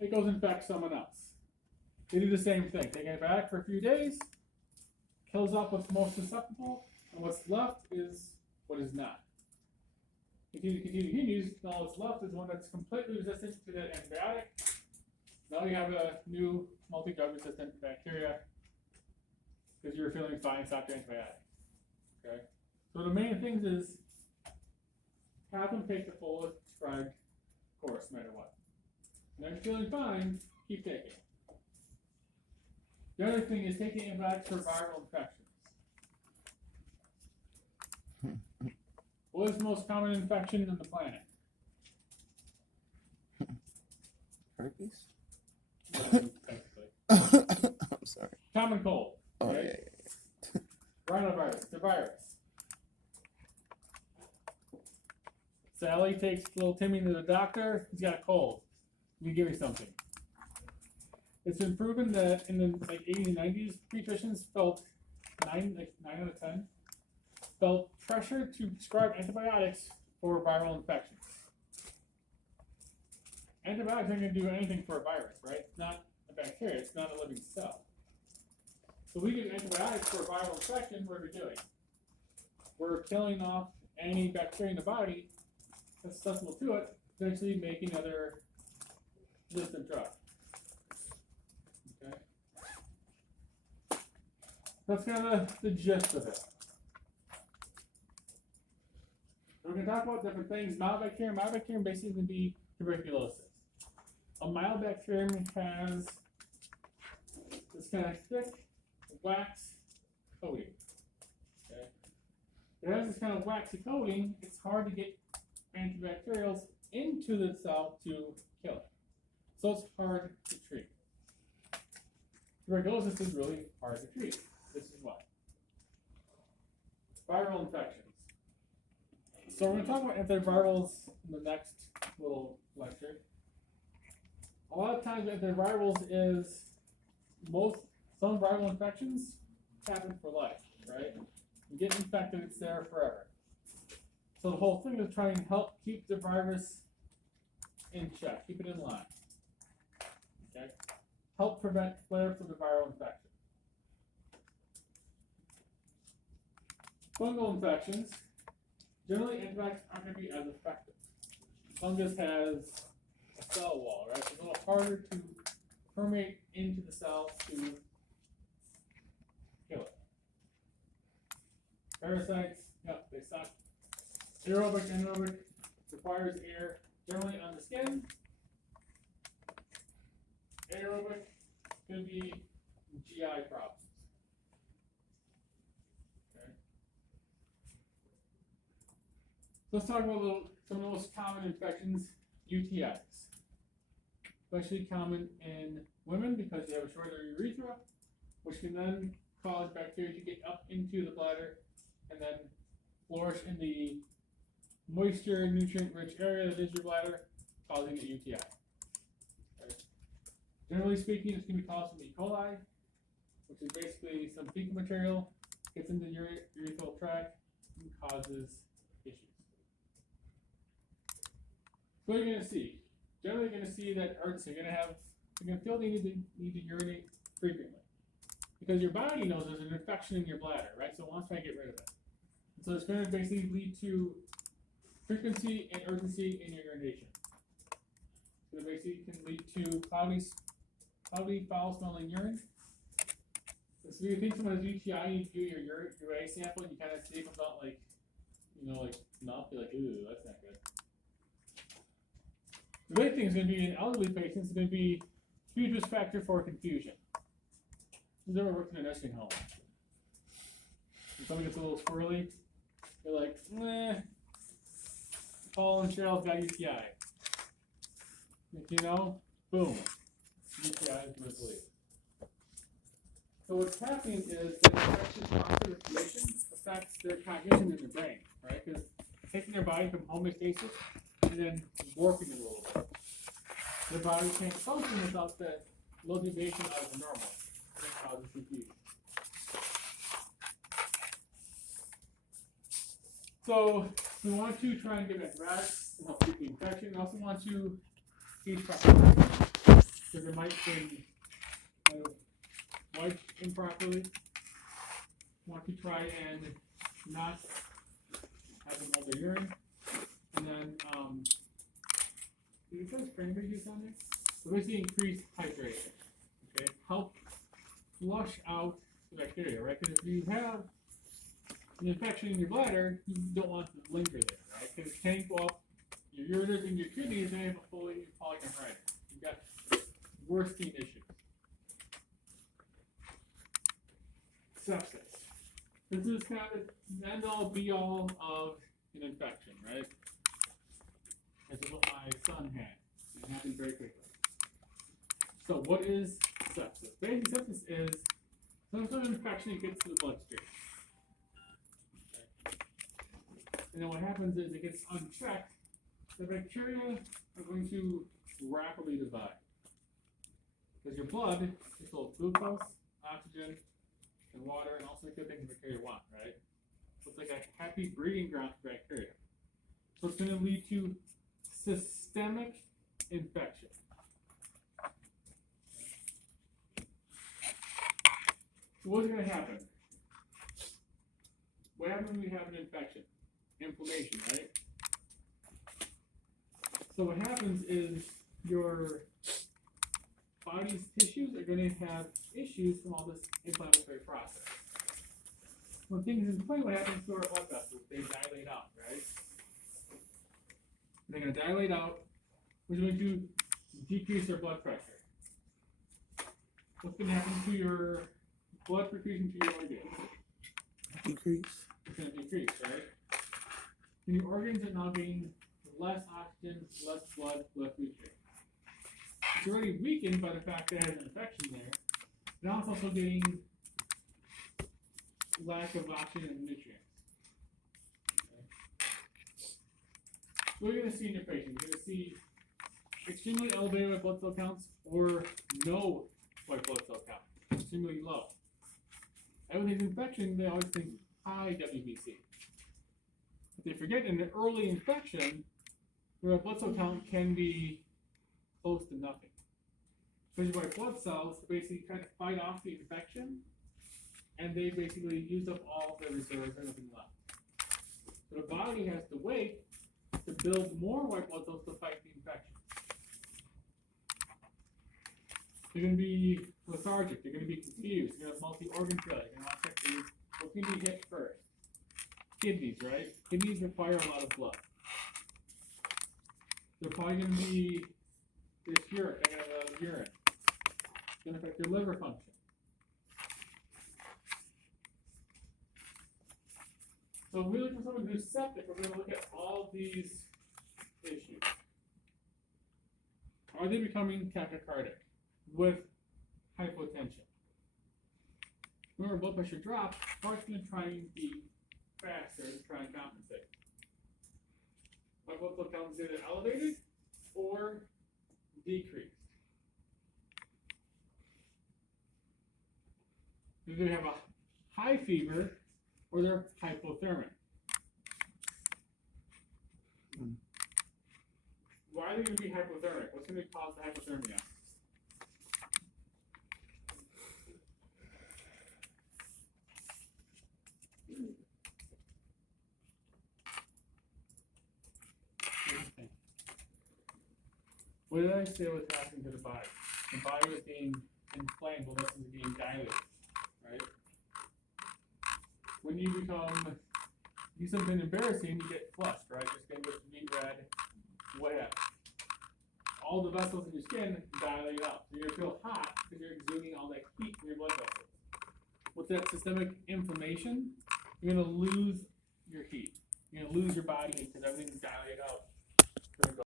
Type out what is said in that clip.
it goes infect someone else. They do the same thing. Take antibiotic for a few days, kills off what's most susceptible, and what's left is what is not. Continues, now what's left is one that's completely resistant to that antibiotic. Now you have a new multi-drug resistant bacteria because you were feeling fine, stop your antibiotic. Okay? So the main things is have them take the full prescribed course no matter what. Now if you're feeling fine, keep taking. The other thing is taking antibiotics for viral infections. What is the most common infection on the planet? Herpes? Technically. I'm sorry. Common cold. Oh, right? yeah. Rhinovirus, the virus. Sally takes little Timmy to the doctor. He's got a cold. We give you something. It's been proven that in the 80s and 90s, pediatricians felt 9 out of 10 felt pressure to prescribe antibiotics for viral infections. Antibiotics aren't going to do anything for a virus, right? It's not a bacteria. It's not a living cell. So we give antibiotics for a viral infection. What are we doing? We're killing off any bacteria in the body that's susceptible to it, essentially making other resistant drugs. Okay. That's kind of the gist of it. We're going to talk about different things. Mycobacterium. Mycobacterium basically can be tuberculosis. A mycobacterium has this kind of thick wax coating. Okay. It has this kind of waxy coating. It's hard to get antibacterials into the cell to kill it. So it's hard to treat. Tuberculosis is really hard to treat. This is why. Viral infections. So we're going to talk about antivirals in the next little lecture. A lot of times antivirals is some viral infections happen for life, right? You get infected, it's there forever. So the whole thing is trying to help keep the virus in check, keep it in line. Okay? Help prevent flare-ups of the viral infection. Fungal infections. Generally, antibiotics aren't going to be as effective. Fungus has a cell wall, right? It's a little harder to permeate into the cells to kill it. Parasites, yep, they suck. Aerobic, anaerobic, requires air, generally on the skin. Aerobic could be GI problems. Let's talk about some of the most common infections, UTIs. Especially common in women because they have a shorter urethra, which can then cause bacteria to get up into the bladder and then flourish in the moisture, nutrient-rich area that is your bladder, causing a UTI. Okay. Generally speaking, it's going to be caused from E. coli, which is basically some fecal material, gets into the urethral tract, and causes issues. So what are you going to see? Generally, you're going to see that urgency. You're going to feel the need to urinate frequently. Because your body knows there's an infection in your bladder, right? So it wants to try to get rid of it. And so it's going to basically lead to frequency and urgency in your urination. So it basically can lead to cloudy, foul-smelling urine. And so if you think someone has UTI, you do your UA sample, and you kind of see if it's not like, like not be like, ooh, that's not good. The big thing is going to be in elderly patients, it's going to be a huge risk factor for confusion. Who's ever worked in a nursing home? When someone gets a little squirrely, they're like, meh, Paul and Cheryl's got UTI. Boom, UTI is going to leave. So what's happening is that infection after inflammation affects their cognition in their brain, right? Because taking their body from homeostasis and then warping it a little bit. Their body can't function without the low deviation out of the normal. And it causes confusion. So we want to try and give antibiotics to help keep the infection. We also want to feed proper. because it might been kind of wiped improperly. Want to try and not have them hold their urine. And then, did it say cranberry juice on there? So basically increase hydration. Okay, help flush out the bacteria, right? Because if you have an infection in your bladder, you don't want it to linger there, right? Because it can go up your ureters and your kidneys and have a fully polynephritis. You've got worsening issues. Sepsis. This is kind of the end all be all of an infection, right? This is what my son had. It happened very quickly. So what is sepsis? Basically, sepsis is some sort of infection that gets to the bloodstream. Okay. And then what happens is it gets unchecked. The bacteria are going to rapidly divide. Because your blood is full of glucose, oxygen, and water, and also the good things bacteria want, right? So it's like a happy breeding ground for bacteria. So it's going to lead to systemic infection. So what's going to happen? What happens when we have an infection? Inflammation, right? So what happens is your body's tissues are going to have issues from all this inflammatory process. When things in play, what happens to our blood vessels? They dilate out, right? They're going to dilate out, which is going to decrease our blood pressure. What's going to happen to your blood perfusion to your organs? Decrease. It's going to decrease, right? And your organs are now getting less oxygen, less blood, less nutrients. It's already weakened by the fact that it has an infection there. Now it's also getting lack of oxygen and nutrients. Okay. What are you going to see in your patient? You're going to see extremely elevated white blood cell counts or no white blood cell count, extremely low. Everything's infection, they always think high WBC. But they forget in an early infection, your blood cell count can be close to nothing. Because your white blood cells basically try to fight off the infection, and they basically use up all their reserves and nothing left. So the body has to wait to build more white blood cells to fight the infection. They're going to be lethargic, they're going to be confused, you're going to have multi-organ failure, you're going to want to check these. What's going to be hit first? Kidneys, right? Kidneys require a lot of blood. They're probably going to be dysuric, they're going to have urine. It's going to affect your liver function. So if we look for someone who's septic, we're going to look at all these issues. Are they becoming tachycardic with hypotension? When our blood pressure drops, heart's going to try and beat faster to try and compensate. My blood cell count is either elevated or decreased. Either they have a high fever or they're hypothermic. Why are they going to be hypothermic? What's going to cause the hypothermia? What did I say was happening to the body? The body was being inflamed, well, this is being dilated, right? When you do something embarrassing, you get flushed, right? Your skin gets neat red. What happens? All the vessels in your skin dilate up. So you're going to feel hot because you're exuding all that heat from your blood vessels. With that systemic inflammation, you're going to lose your heat. You're going to lose your body heat because everything's dilated out.